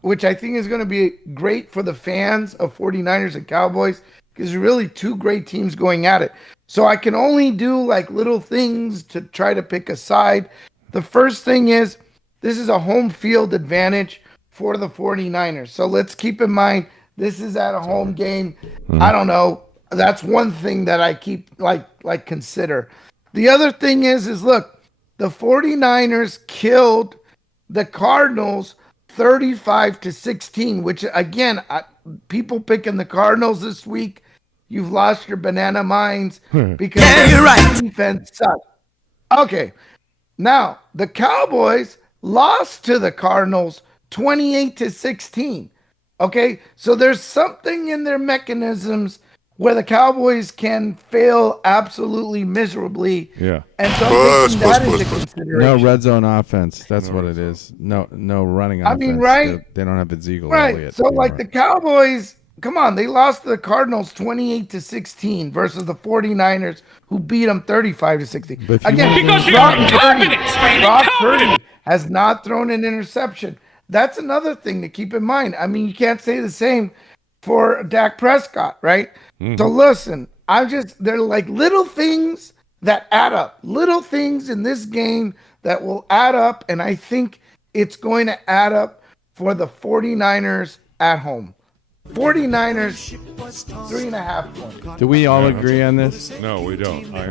which I think is going to be great for the fans of 49ers and Cowboys, because really 2 great teams going at it. So I can only do like little things to try to pick a side. The first thing is, this is a home field advantage for the 49ers. So let's keep in mind, this is at a home game. I don't know. That's one thing that I keep like consider. The other thing is look, the 49ers killed the Cardinals 35-16, which again, people picking the Cardinals this week, you've lost your banana minds because you're right. Defense sucks. Okay. Now, the Cowboys lost to the Cardinals 28-16. Okay? So there's something in their mechanisms where the Cowboys can fail absolutely miserably. Yeah. And so I'm taking that into consideration. No red zone offense. That's what it is. No running offense. I mean, right? They don't have Ezekiel Right. Elliott. So like the Cowboys, come on, they lost to the Cardinals 28-16 versus the 49ers who beat them 35-16. Again, Brock Purdy has not thrown an interception. That's another thing to keep in mind. I mean, you can't say the same for Dak Prescott, right? So listen, they're like little things that add up, little things in this game that will add up. And I think it's going to add up for the 49ers at home. 49ers, 3.5 points. Do we all agree on this? No, we don't. I'm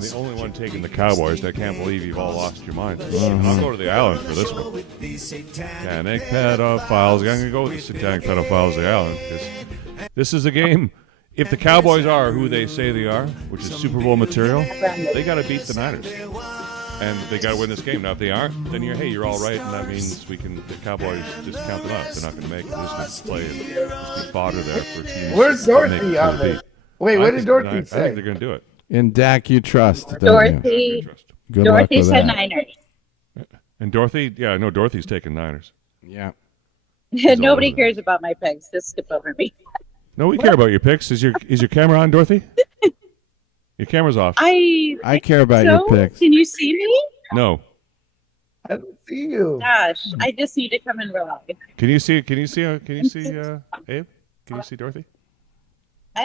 the only one taking the Cowboys. I can't believe you've all lost your minds. I'll go to the island for this one. Satanic pedophiles. I'm going to go with the satanic pedophiles of the island because this is a game. If the Cowboys are who they say they are, which is Super Bowl material, they got to beat the Niners. And they got to win this game. Now, if they aren't, then you're all right, and that means the Cowboys just count them out. They're not going to make it. They're just going to play and just be fodder there for teams. Where's Dorothy on this? Wait, what did Dorothy say? I think they're going to do it. In Dak, you trust. Dorothy said Niners. And Dorothy, Dorothy's taking Niners. Yeah. Nobody cares about my picks. Just skip over me. No, we care about your picks. Is your camera on, Dorothy? Your camera's off. I care about your picks. Can you see me? No. I don't see you. Gosh, I just need to come in real life. Can you see Abe? Can you see Dorothy?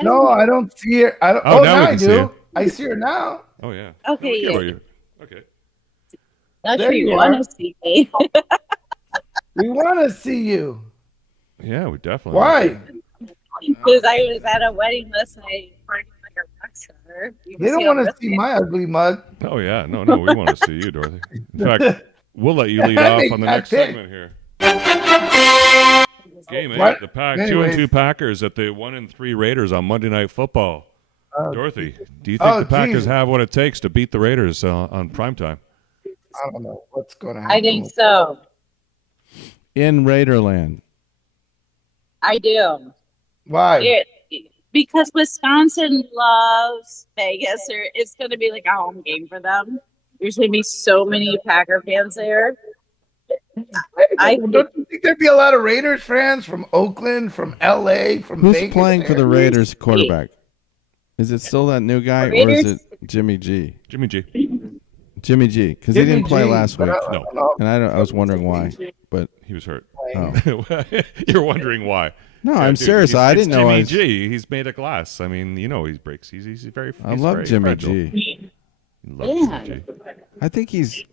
No, I don't see her. Now I see do. her. I see her now. Oh yeah. Okay. Yeah. Okay. Not sure you want to see me. We want to see you. Yeah, we definitely. Why? Because I was at a wedding last night. They don't want to see my ugly mug. Oh yeah, no, we want to see you, Dorothy. In fact, we'll let you lead off on the next segment here. Game 8, the 2-2 Packers at the 1-3 Raiders on Monday Night Football. Dorothy, do you think the Packers have what it takes to beat the Raiders on primetime? I don't know what's going to happen. I think so. In Raiderland. I do. Why? Because Wisconsin loves Vegas. It's going to be like a home game for them. There's going to be so many Packer fans there. Don't you think there'd be a lot of Raiders fans from Oakland, from LA, from Who's Vegas? playing for the Raiders quarterback? Is it still that new guy, or is it Jimmy G? Jimmy G. Jimmy G, because he didn't play last week. No. And I was wondering why, but he was hurt. Oh. You're wondering why? No, I'm serious. I didn't know. Jimmy G. He's made of glass. I mean, he breaks. He's very. I love Jimmy G. Jimmy G. I think he's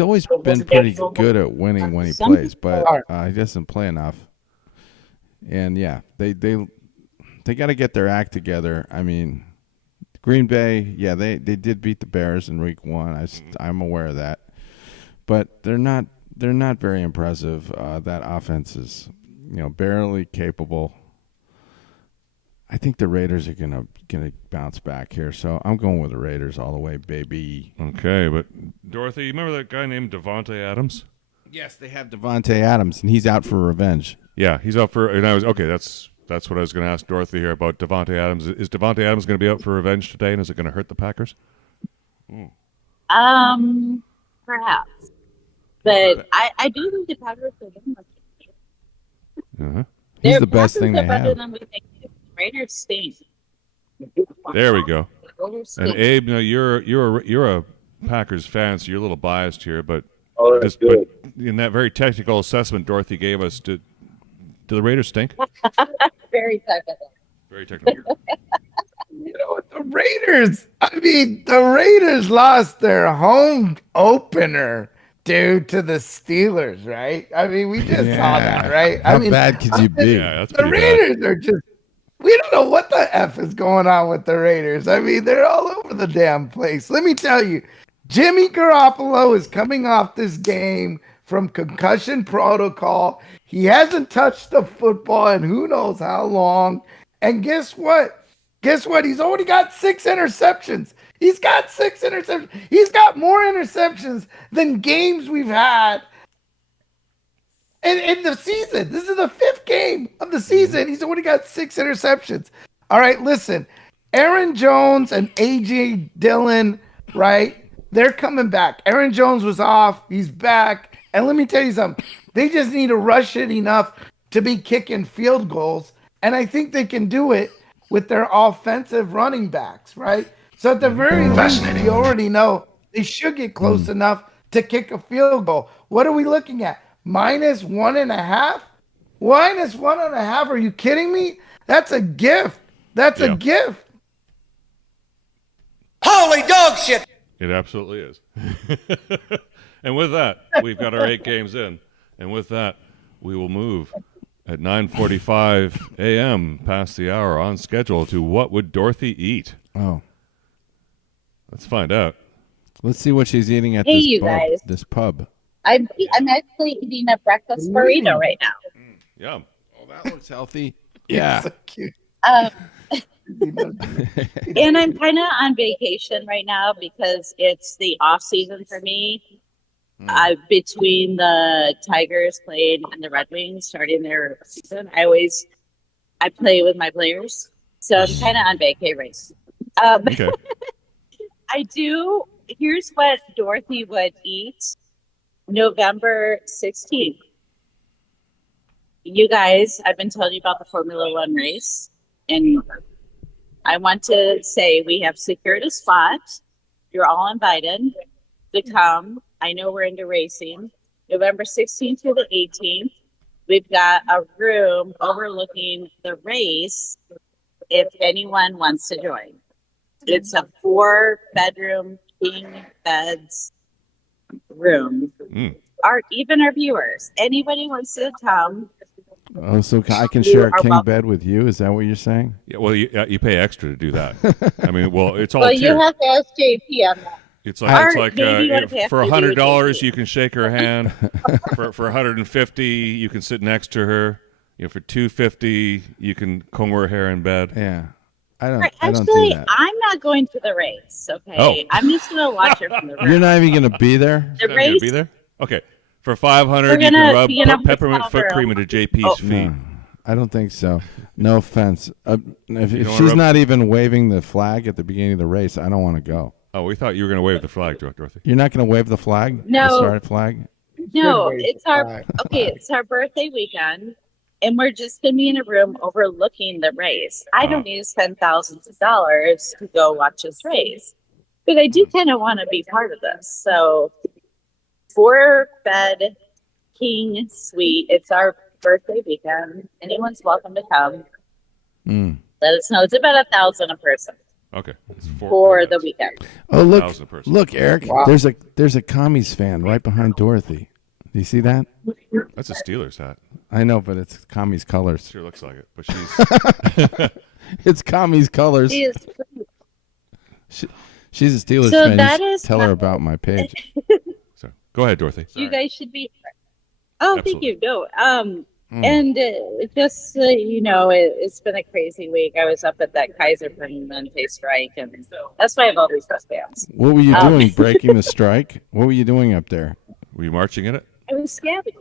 always been pretty good at winning when he plays, but he doesn't play enough. And yeah, they got to get their act together. I mean, Green Bay, yeah, they did beat the Bears in week 1. I'm aware of that, but they're not very impressive. That offense is, barely capable. I think the Raiders are gonna bounce back here, so I'm going with the Raiders all the way, baby. Okay, but Dorothy, you remember that guy named Davante Adams? Yes, they have Davante Adams, and he's out for revenge. Yeah, he's out for. And that's what I was going to ask Dorothy here about Davante Adams. Is Davante Adams going to be out for revenge today, and is it going to hurt the Packers? Perhaps, but I do think the Packers are going. He's the best thing they have. Raiders stink. There we go. And Abe, you're a Packers fan, so you're a little biased here, but but in that very technical assessment Dorothy gave us, do the Raiders stink? Very technical. Very technical. The Raiders lost their home opener due to the Steelers, right? I mean, we just saw that, right? How bad could you be? Yeah, that's the Raiders are just. We don't know what the F is going on with the Raiders. I mean, they're all over the damn place. Let me tell you, Jimmy Garoppolo is coming off this game from concussion protocol. He hasn't touched the football in who knows how long. And guess what? He's already got 6 interceptions. He's got 6 interceptions. He's got more interceptions than games we've had in the season. This is the 5th game of the season. He's already got 6 interceptions. All right, listen. Aaron Jones and A.J. Dillon, right? They're coming back. Aaron Jones was off. He's back. And let me tell you something. They just need to rush it enough to be kicking field goals. And I think they can do it with their offensive running backs, right? So at the very least, you already know they should get close enough to kick a field goal. What are we looking at? -1.5? -1.5? Are you kidding me? That's a gift. That's a gift. Holy dog shit! It absolutely is. And with that, we've got our 8 games in. And with that, we will move at 9:45 a.m. past the hour on schedule to What Would Dorothy Eat? Oh. Let's find out. Let's see what she's eating at this pub. I'm actually eating a breakfast burrito right now. Yum. Oh, that looks healthy. Yeah. So cute. And I'm kind of on vacation right now because it's the off season for me. Between the Tigers playing and the Red Wings starting their season, I play with my players, so I'm kind of on vacay right now. Okay. I do. Here's what Dorothy would eat November 16th. You guys, I've been telling you about the Formula One race, and I want to say we have secured a spot. You're all invited to come. I know we're into racing. November 16th to the 18th, we've got a room overlooking the race if anyone wants to join. It's a 4-bedroom king beds room. Even our viewers, anybody wants to come. Oh, so I can share a king bed with you? Is that what you're saying? Yeah, well, you pay extra to do that. I mean, well, it's all Well, tiered. you have to ask JP on that. It's like for $100 you can shake her hand. for $150 you can sit next to her. For $250 you can comb her hair in bed. Yeah, I don't Actually, do that. I'm not going to the race. Okay, Oh. I'm just gonna watch her from the room. You're not even going to be there? The Not gonna race. be there? Okay. For $500 We're you gonna can rub be in a peppermint hotel foot room. cream into JP's feet. No, I don't think so. No offense. If wanna she's rub- not even waving the flag at the beginning of the race, I don't want to go. Oh, we thought you were going to wave the flag, Dorothy. You're not going to wave the flag? No. The start flag? No, it's our birthday weekend, and we're just gonna be in a room overlooking the race. I don't need to spend thousands of dollars to go watch this race, but I do kind of want to be part of this. So, 4-bed king suite. It's our birthday weekend. Anyone's welcome to come. Let us know. It's about $1,000 a person. Okay. It's For the weekend. Oh, look, 1,000 per person. look, Eric. Wow. There's a commies fan right behind Dorothy. Do you see that? That's a Steelers hat. I know, but it's commies colors. Sure looks like it, but she's It's commies colors. She is- She's a Steelers So fan. that You should is tell her my- about my page. so go ahead, Dorothy. You guys should be. Oh, Absolutely. thank you. No, and just it's been a crazy week. I was up at that Kaiser Permanente strike, and that's why I have all these wristbands. What were you doing? Breaking the strike? What were you doing up there? Were you marching in it? I was scabbing.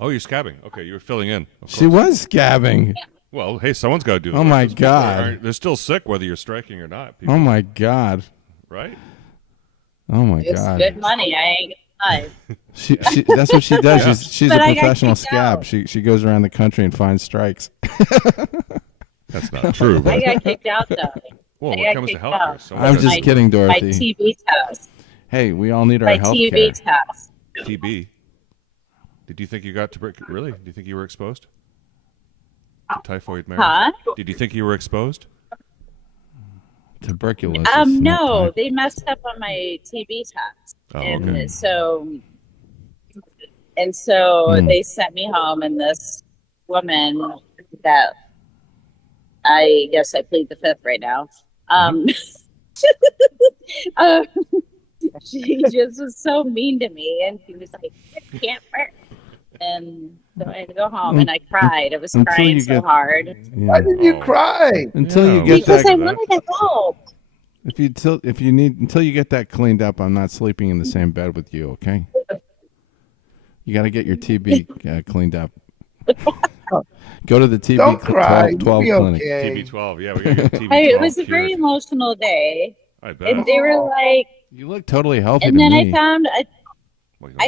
Oh, you're scabbing. Okay, you were filling in. Of She course. was scabbing. Well, hey, someone's got to do the Oh work. my Those people God. they're still sick whether you're striking or not. People, Oh my God. right? Oh my It's God. good money. I ain't gonna lie. She that's what she does. Yeah. She's But a I got professional kicked scab. out. She goes around the country and finds strikes. That's not true. I But, got kicked out though. well, I when got it comes to kicked health out. care, so I'm just kidding, My Dorothy. TB test. Hey, we all need our My health TB care. test. TB. Did you think you got really? Do you think you were exposed to typhoid, Mary? Huh? Did you think you were exposed? Tuberculosis. not No, type. they messed up on my TB test, Oh, and okay. so Hmm. they sent me home, and this woman that I guess I plead the fifth right now. uh, she just was so mean to me, and she was like, "You can't work," and so I had to go home, and I cried. I was Until crying you so get- hard Yeah. Why did you Oh. cry? Until Yeah, you get because that, I wanted to help. until you get that cleaned up, I'm not sleeping in the same bed with you. Okay. You got to get your TB cleaned up. Go to the TB Don't cry. 12 You'll be clinic. okay. TB12, yeah, we gotta get TB12 It was a very cured. emotional day. I bet. And they were like, You look totally healthy and to then me. I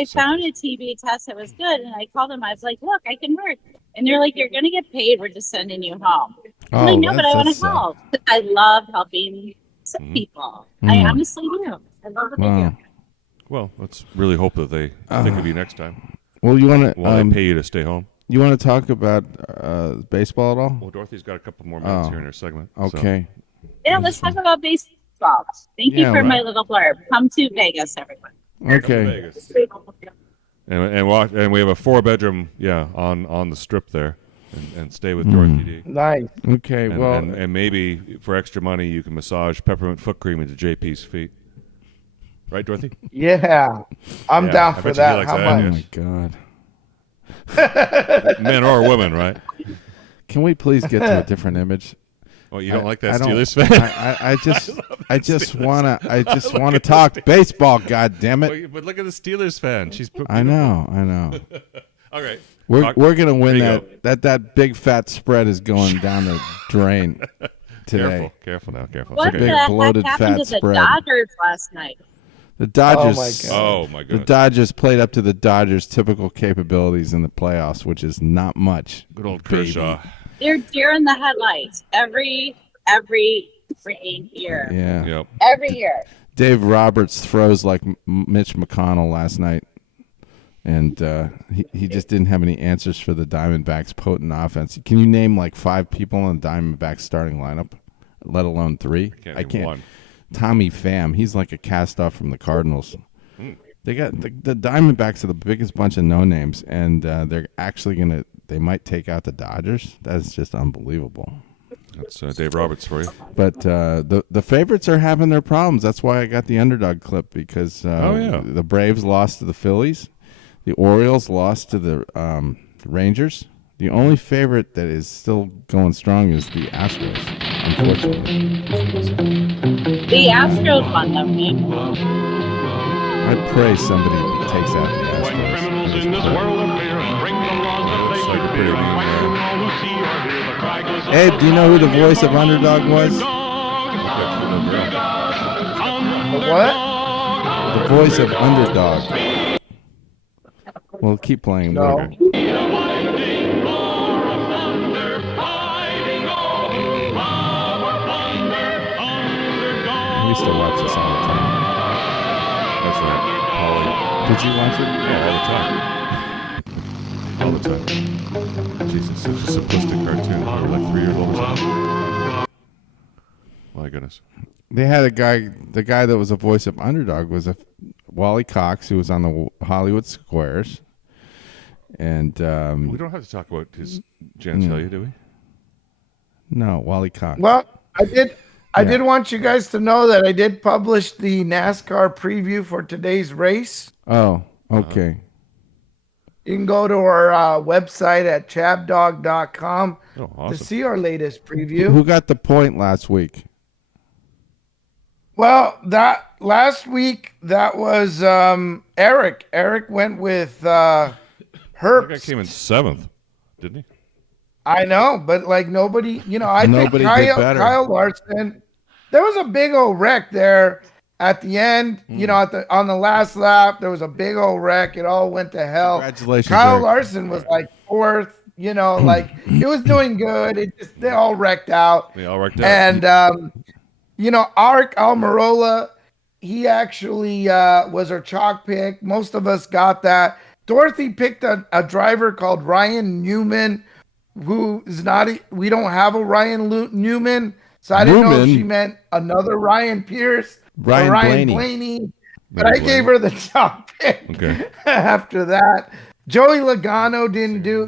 found a TB test that was good, and I called them. I was like, "Look, I can work," and they're like, "You're gonna get paid. We're just sending you home." I'm like, "No, but I want to help. I love helping sick people. I honestly do. I love what they do." Well, let's really hope that they think of you next time. Well, you want to? While they pay you to stay home. You want to talk about baseball at all? Well, Dorothy's got a couple more minutes here in her segment. Okay. So. Yeah, let's talk about baseball. Thank you for my little blurb. Come to Vegas, everyone. Okay. And we have a 4-bedroom, on the strip there, and stay with Dorothy D. Nice. Okay. And maybe for extra money you can massage peppermint foot cream into JP's feet. Right, Dorothy? Yeah, I'm down for that. How much? Oh my God. Men or women, right? Can we please get to a different image? Oh, you don't like that Steelers fan? I just wanna talk baseball. God damn it! But look at the Steelers fan. She's. I know. All right. We're gonna win that. That big fat spread is going down the drain today. Careful now. What Big the heck bloated happened fat to the spread. Dodgers last night? The Dodgers. Oh my God. The Dodgers played up to the Dodgers' typical capabilities in the playoffs, which is not much. Good old Kershaw. They're deer in the headlights every freaking year. Yeah. Yep. Every year. Dave Roberts throws like Mitch McConnell last night, and he just didn't have any answers for the Diamondbacks' potent offense. Can you name like 5 people in the Diamondbacks starting lineup, let alone 3? I can't. One. Tommy Pham, he's like a cast-off from the Cardinals. They got the Diamondbacks are the biggest bunch of no-names, and they're actually they might take out the Dodgers. That's just unbelievable. That's Dave Roberts for you. But the favorites are having their problems. That's why I got the underdog clip, because the Braves lost to the Phillies. The Orioles lost to the Rangers. The only favorite that is still going strong is the Astros, unfortunately. The Astros won them, man. I pray somebody takes out the Astros. Abe, do you know who the voice of Underdog was? What? The voice of Underdog. Well, keep playing. No. We used to watch this all the time. That's right. Polly. Did you watch it? Yeah, all the time. Jesus, such a simplistic cartoon. We were like 3 years old or something. My goodness. They had the guy that was the voice of Underdog was Wally Cox, who was on the Hollywood Squares. And we don't have to talk about his genitalia, do we? No, Wally Cox. Well, I did want you guys to know that I did publish the NASCAR preview for today's race. Oh, okay. You can go to our website at chabdog.com to see our latest preview. Who got the point last week? Well, that last week, that was Eric. Eric went with Herb. That guy came in 7th, didn't he? I know, but like nobody, I think Nobody did better. Kyle Larson. There was a big old wreck there at the end. On the last lap, there was a big old wreck. It all went to hell. Congratulations, Kyle Eric. Larson was like 4th. Like it was doing good. They all wrecked out. They all wrecked out. And Ark Almirola, he actually was our chalk pick. Most of us got that. Dorothy picked a driver called Ryan Newman, who is not. We don't have a Ryan Newman, so I didn't know if she meant another Ryan Pierce or Ryan Blaney. But I gave her the top pick after that. Joey Logano didn't do.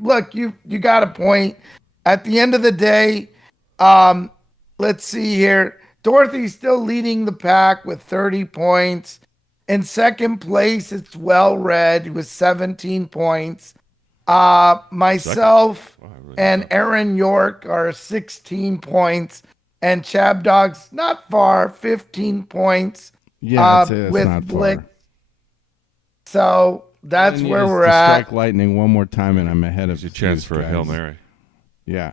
Look, you got a point. At the end of the day, let's see here. Dorothy's still leading the pack with 30 points. In second place, it's Well Read with 17 points. Myself and Aaron York are 16 points. And ChabDog's not far, 15 points. Yeah, it's with not Blick. far. So, that's All I need where is we're to at. Strike lightning one more time, and I'm ahead of There's a chance these for a guys. Hail Mary. Yeah.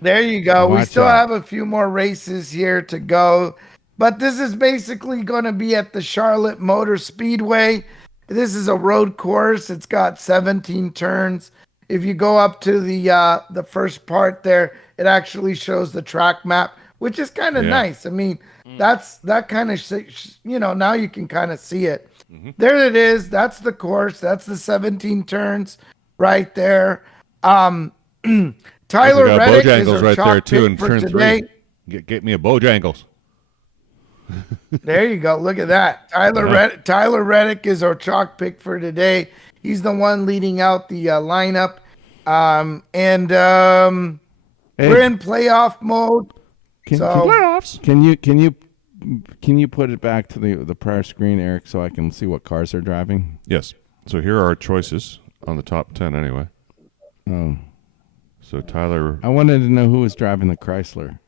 There you go. We Watch still out. have a few more races here to go, but this is basically going to be at the Charlotte Motor Speedway. This is a road course. It's got 17 turns. If you go up to the first part there, it actually shows the track map, which is kind of nice. I mean, that kind of, now you can kind of see it. There it is. That's the course. That's the 17 turns right there. Tyler Reddick is our right there chalk too pick in for turn today. 3. Get me a Bojangles. There you go. Look at that. Tyler Reddick is our chalk pick for today. He's the one leading out the lineup. We're in playoff mode. Can you put it back to the prior screen, Eric, so I can see what cars they're driving? Yes. So here are our choices on the top 10 anyway. Oh. So Tyler. I wanted to know who was driving the Chrysler.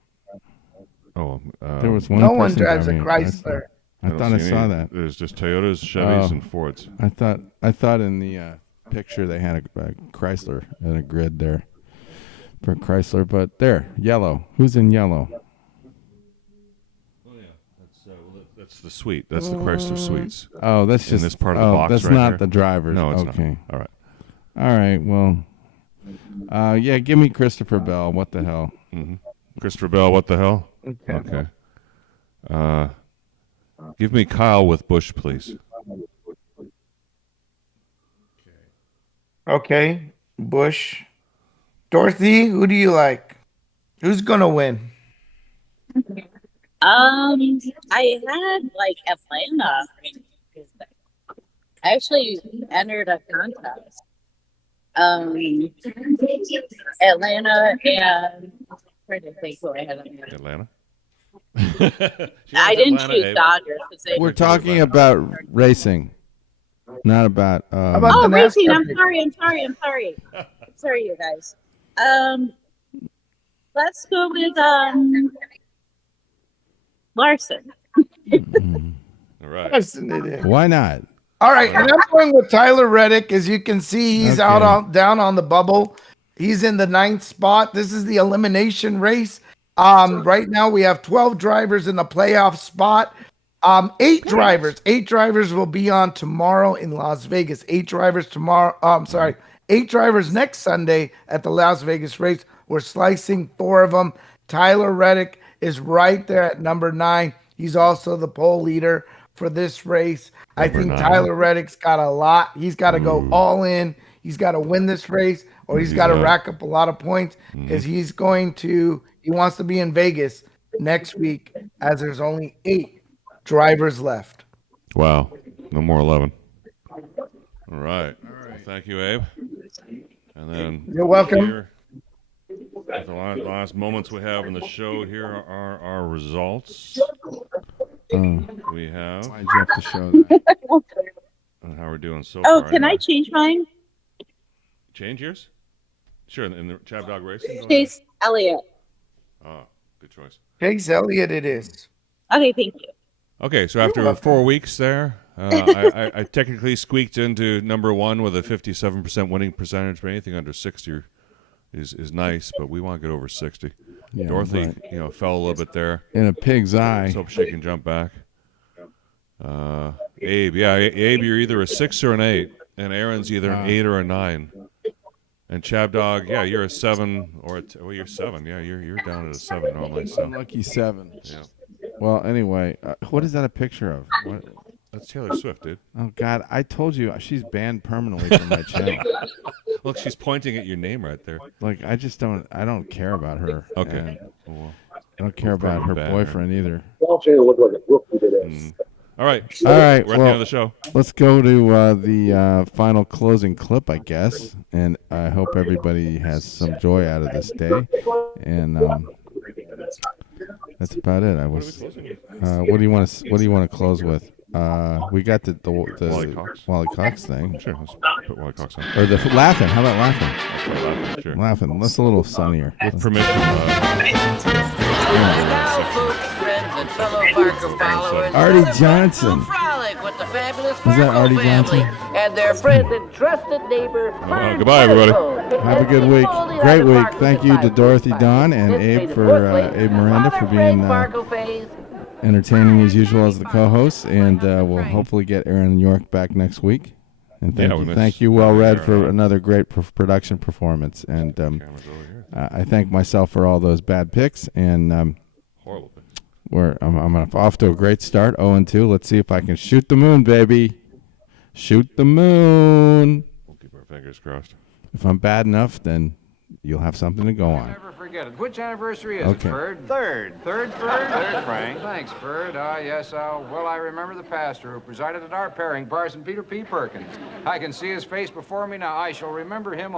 Oh, there was one. No one person drives a driving Chrysler. I thought I saw that. There's just Toyotas, Chevys, and Fords. I thought in the picture they had a Chrysler and a grid there for Chrysler, but there, yellow. Who's in yellow? Oh yeah, that's the suite. That's the Chrysler suites. Oh, that's just in this part of the box. That's right not here. the drivers. No, it's okay. not. All right. Well, yeah. Give me Christopher Bell. What the hell? Christopher Bell. What the hell? Okay. Give me Kyle with Bush, please. Okay, Bush. Dorothy, who do you like? Who's gonna win? I had like Atlanta. I actually entered a contest. Atlanta and I'm trying to think who I had on there. Atlanta. I didn't choose Dodgers. We're talking about racing, not about. Racing. I'm sorry, you guys. Let's go with Larson. All right. Larson it is. Why not? All right, and I'm going with Tyler Reddick. As you can see, he's down on the bubble. He's in the 9th spot. This is the elimination race. Right now we have 12 drivers in the playoff spot. 8 drivers. 8 drivers will be on tomorrow in Las Vegas. 8 drivers tomorrow. 8 drivers next Sunday at the Las Vegas race. We're slicing 4 of them. Tyler Reddick is right there at number 9. He's also the pole leader for this race. I think Tyler Reddick's got a lot. He's got to go all in. He's got to win this race, or he's got to rack up a lot of points because he wants to be in Vegas next week as there's only 8 drivers left. Wow. No more 11. All right. Well, thank you, Abe. And then you're welcome. Here, the last moments we have in the show here are our results. We have. Why'd you have to show that? And how we're doing so far. Oh, can I change mine? Change yours? Sure, in the ChabDog racing? Chase Elliott. Oh, good choice. Chase Elliott it is. Okay, thank you. Okay, so after 4 weeks there, I technically squeaked into number 1 with a 57% winning percentage, but anything under 60 is nice, but we want to get over 60. Yeah, Dorothy, fell a little bit there. In a pig's eye. Let's hope she can jump back. Abe, you're either a 6 or an 8, and Aaron's either an 8 or a 9. And ChabDog, you're a 7 or you're 7. Yeah, you're down at a 7 normally. So lucky 7. Yeah. Well, anyway, what is that a picture of? What? That's Taylor Swift, dude. Oh God, I told you she's banned permanently from my channel. Look, she's pointing at your name right there. Like I don't care about her. Okay. I don't care about her boyfriend either. All right. All right. We're at the end of the show. Let's go to the final closing clip, I guess. And I hope everybody has some joy out of this day. And that's about it. What do you want to close with? We got the Wally Cox thing. Sure, let's put Wally Cox on. Or the laughing. How about laughing? Laughing, sure. Laughing. That's a little sunnier. With permission. Artie Johnson. fabulous Was that Artie family Johnson? and their friend and trusted neighbor. Goodbye, everybody. Have a good week. Great week. Thank you to Dorothy Don and Abe Miranda for being entertaining as usual as the co-hosts, and we'll hopefully get Aaron York back next week. And thank you, Well Read, for another great production performance. And I thank myself for all those bad picks. And horrible picks. I'm off to a great start, 0-2. Let's see if I can shoot the moon, baby. Shoot the moon. We'll keep our fingers crossed. If I'm bad enough, then you'll have something to go on. Never forget it. Which anniversary is it, Ferd? Third, Ferd? Third, Frank. Thanks, Ferd. Yes, well, I remember the pastor who presided at our pairing, Parson Peter P. Perkins. I can see his face before me now. I shall remember him